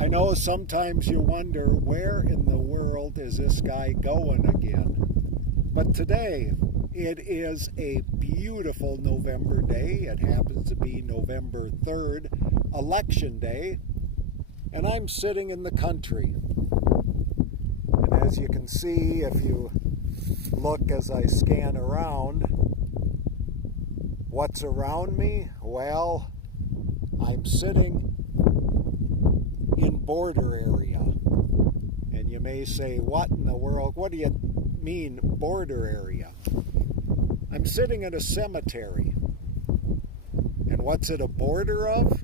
I know sometimes you wonder, where in the world is this guy going again? But today, it is a beautiful November day. It happens to be November 3rd, Election Day, and I'm sitting in the country. And as you can see, if you look as I scan around, what's around me? Well, I'm sitting in border area. And you may say, what in the world? What do you mean border area? I'm sitting at a cemetery. And what's it a border of?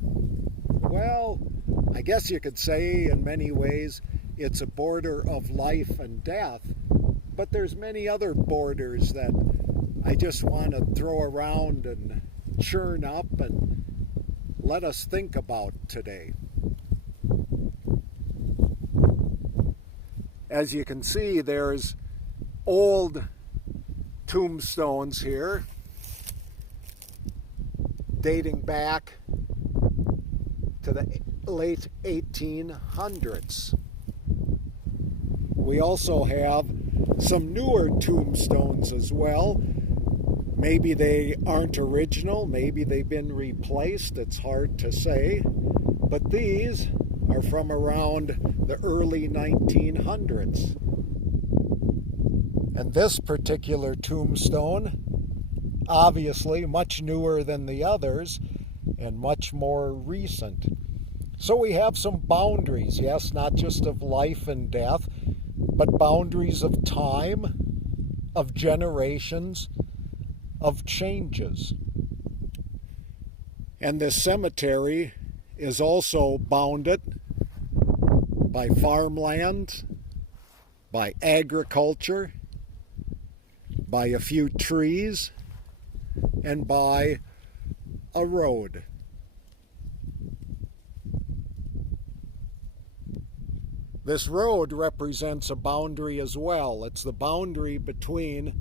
Well, I guess you could say in many ways it's a border of life and death, but there's many other borders that I just want to throw around and churn up and let us think about today. As you can see, there's old tombstones here dating back to the late 1800s. We also have some newer tombstones as well. Maybe they aren't original, maybe they've been replaced, it's hard to say. But these are from around the early 1900s. And this particular tombstone, obviously much newer than the others and much more recent. So we have some boundaries, yes, not just of life and death, but boundaries of time, of generations, of changes. And this cemetery is also bounded by farmland, by agriculture, by a few trees, and by a road. This road represents a boundary as well. It's the boundary between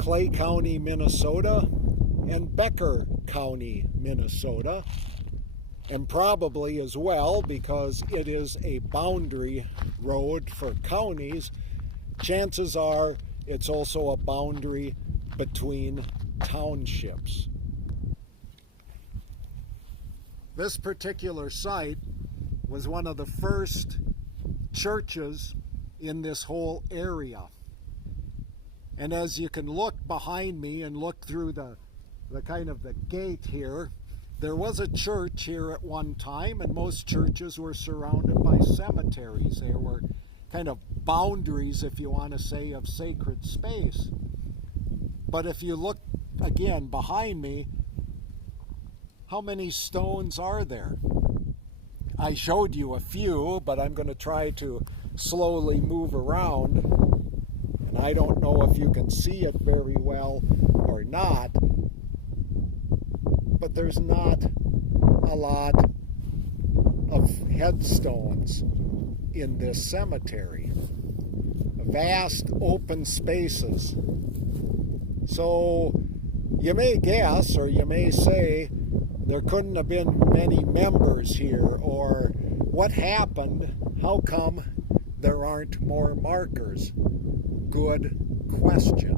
Clay County, Minnesota, and Becker County, Minnesota, and probably as well, because it is a boundary road for counties, chances are it's also a boundary between townships. This particular site was one of the first churches in this whole area. And as you can look behind me and look through the kind of the gate here, there was a church here at one time, and most churches were surrounded by cemeteries. There were kind of boundaries, if you want to say, of sacred space. But if you look again behind me, how many stones are there? I showed you a few, but I'm going to try to slowly move around. And I don't know if you can see it very well or not, but there's not a lot of headstones in this cemetery. Vast open spaces. So you may guess, or you may say, there couldn't have been many members here, or what happened? How come there aren't more markers? Good question.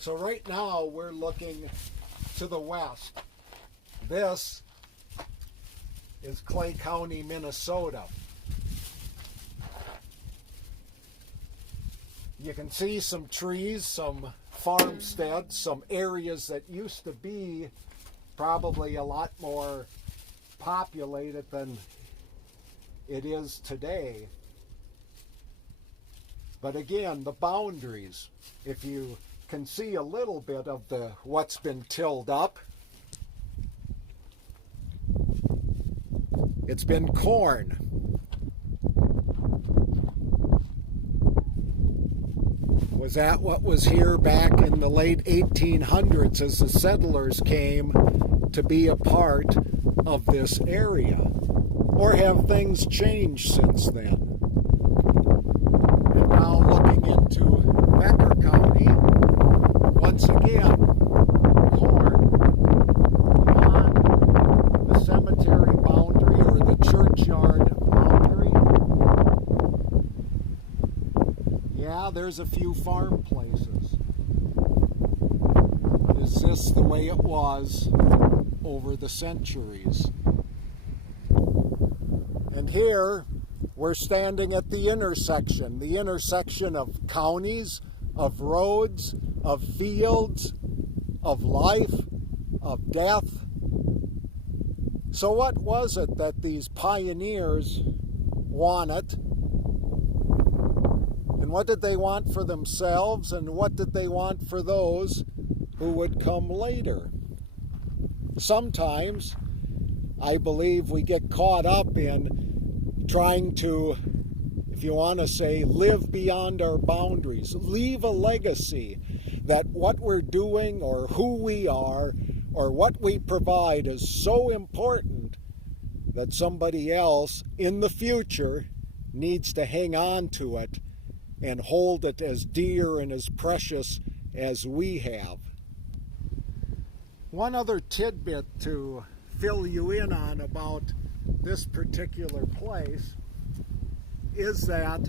So right now we're looking to the west. This is Clay County, Minnesota. You can see some trees, some farmsteads, some areas that used to be probably a lot more populated than it is today. But again, the boundaries, if you can see a little bit of the what's been tilled up, it's been corn. Was that what was here back in the late 1800s as the settlers came to be a part of this area? Or have things changed since then? And now looking into Becker County, once again, corn. there's a few farm places. Is this the way it was over the centuries? And here we're standing at the intersection of counties, of roads, of fields, of life, of death. So what was it that these pioneers wanted? And what did they want for themselves? And what did they want for those who would come later? Sometimes I believe we get caught up in trying to, if you want to say, live beyond our boundaries, leave a legacy that what we're doing or who we are or what we provide is so important that somebody else in the future needs to hang on to it and hold it as dear and as precious as we have. One other tidbit to fill you in on about this particular place is that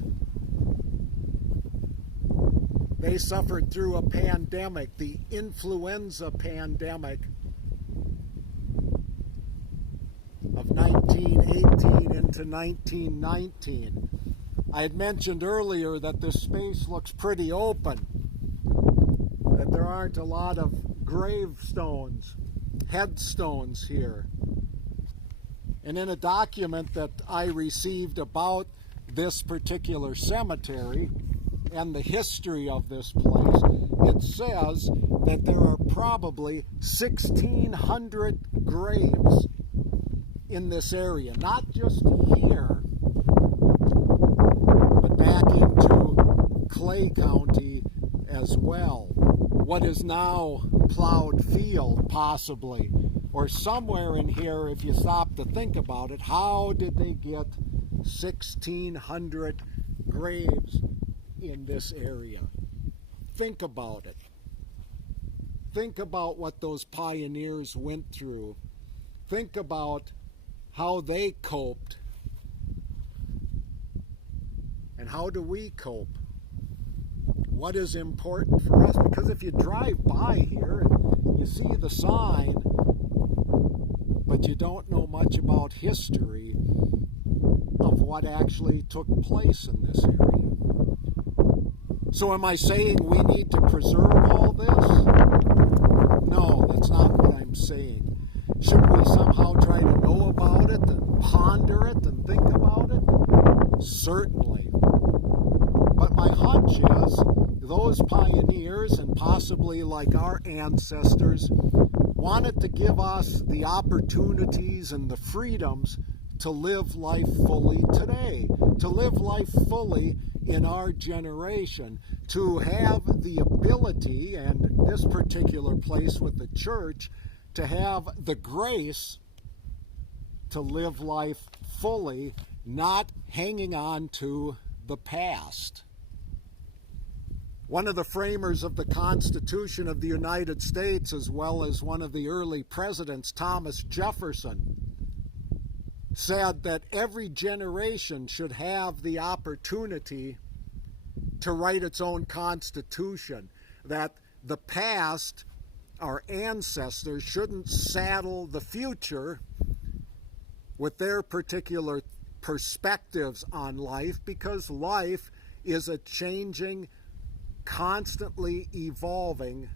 they suffered through a pandemic, the influenza pandemic of 1918 into 1919. I had mentioned earlier that this space looks pretty open, that there aren't a lot of gravestones, headstones here. And in a document that I received about this particular cemetery and the history of this place, it says that there are probably 1,600 graves in this area, not just here, but back into Clay County as well. What is now plowed field, possibly, or somewhere in here, if you stop to think about it. How did they get 1,600 graves in this area? Think about it. Think about what those pioneers went through. Think about how they coped. And how do we cope? What is important for us? Because if you drive by here and you see the sign, but you don't know much about history of what actually took place in this area. So am I saying we need to preserve all this? No, that's not what I'm saying. Should we somehow try to know about it and ponder it and think about it? Certainly. But my hunch is those pioneers, and possibly like our ancestors, wanted to give us the opportunities and the freedoms to live life fully today, to live life fully in our generation, to have the ability, and this particular place with the church, to have the grace to live life fully, not hanging on to the past. One of the framers of the Constitution of the United States, as well as one of the early presidents, Thomas Jefferson, said that every generation should have the opportunity to write its own constitution, that the past, our ancestors, shouldn't saddle the future with their particular perspectives on life, because life is a changing, constantly evolving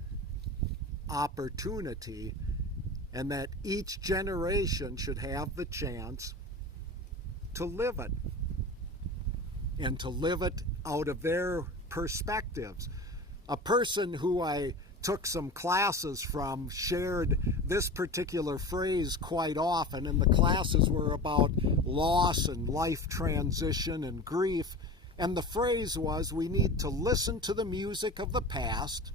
opportunity, and that each generation should have the chance to live it, and to live it out of their perspectives. A person who I took some classes from shared this particular phrase quite often, and the classes were about loss and life transition and grief. And the phrase was, we need to listen to the music of the past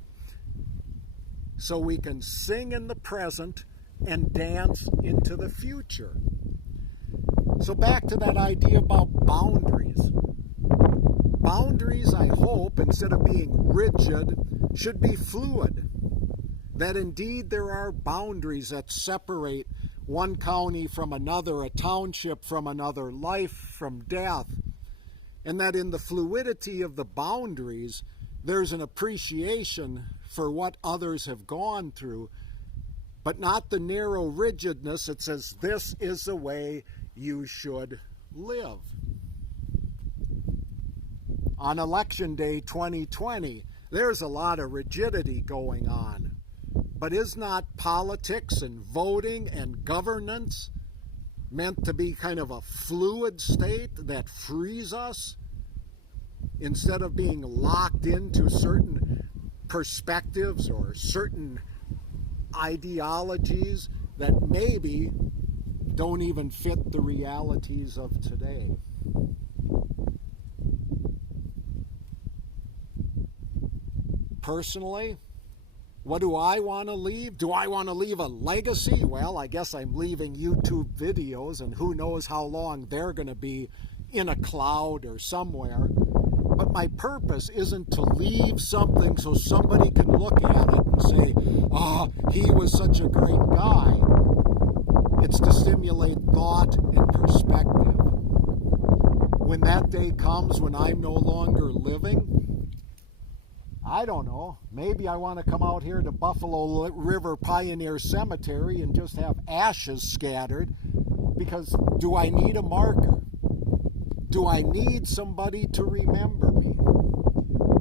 so we can sing in the present and dance into the future. So back to that idea about boundaries. Boundaries, I hope, instead of being rigid, should be fluid. That indeed there are boundaries that separate one county from another, a township from another, life from death. And that in the fluidity of the boundaries, there's an appreciation for what others have gone through, but not the narrow rigidness that says this is the way you should live. On Election Day 2020, there's a lot of rigidity going on. But is not politics and voting and governance meant to be kind of a fluid state that frees us instead of being locked into certain perspectives or certain ideologies that maybe don't even fit the realities of today? Personally, what do I want to leave? Do I want to leave a legacy? Well, I guess I'm leaving YouTube videos, and who knows how long they're going to be in a cloud or somewhere. But my purpose isn't to leave something so somebody can look at it and say, oh, he was such a great guy. It's to stimulate thought and perspective. When that day comes when I'm no longer living, I don't know, maybe I want to come out here to Buffalo River Pioneer Cemetery and just have ashes scattered, because do I need a marker? Do I need somebody to remember me?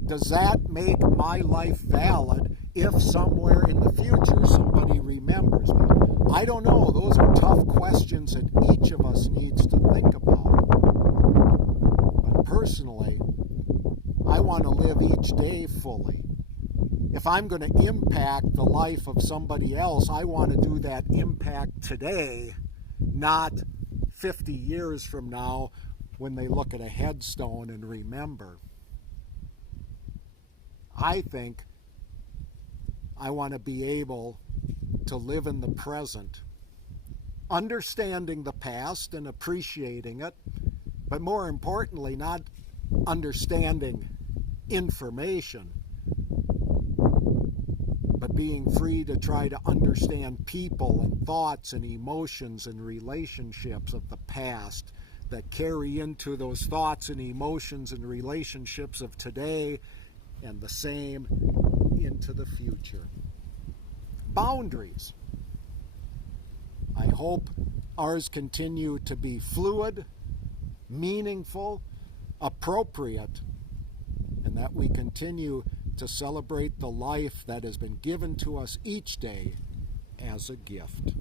Does that make my life valid if somewhere in the future somebody remembers me? I don't know. Those are tough questions that each of us needs to think about. But personally, I want to live each day fully. If I'm going to impact the life of somebody else, I want to do that impact today, not 50 years from now when they look at a headstone and remember. I think I want to be able to live in the present, understanding the past and appreciating it, but more importantly, not understanding information, but being free to try to understand people and thoughts and emotions and relationships of the past that carry into those thoughts and emotions and relationships of today, and the same into the future. Boundaries. I hope ours continue to be fluid, meaningful, appropriate, and that we continue to celebrate the life that has been given to us each day as a gift.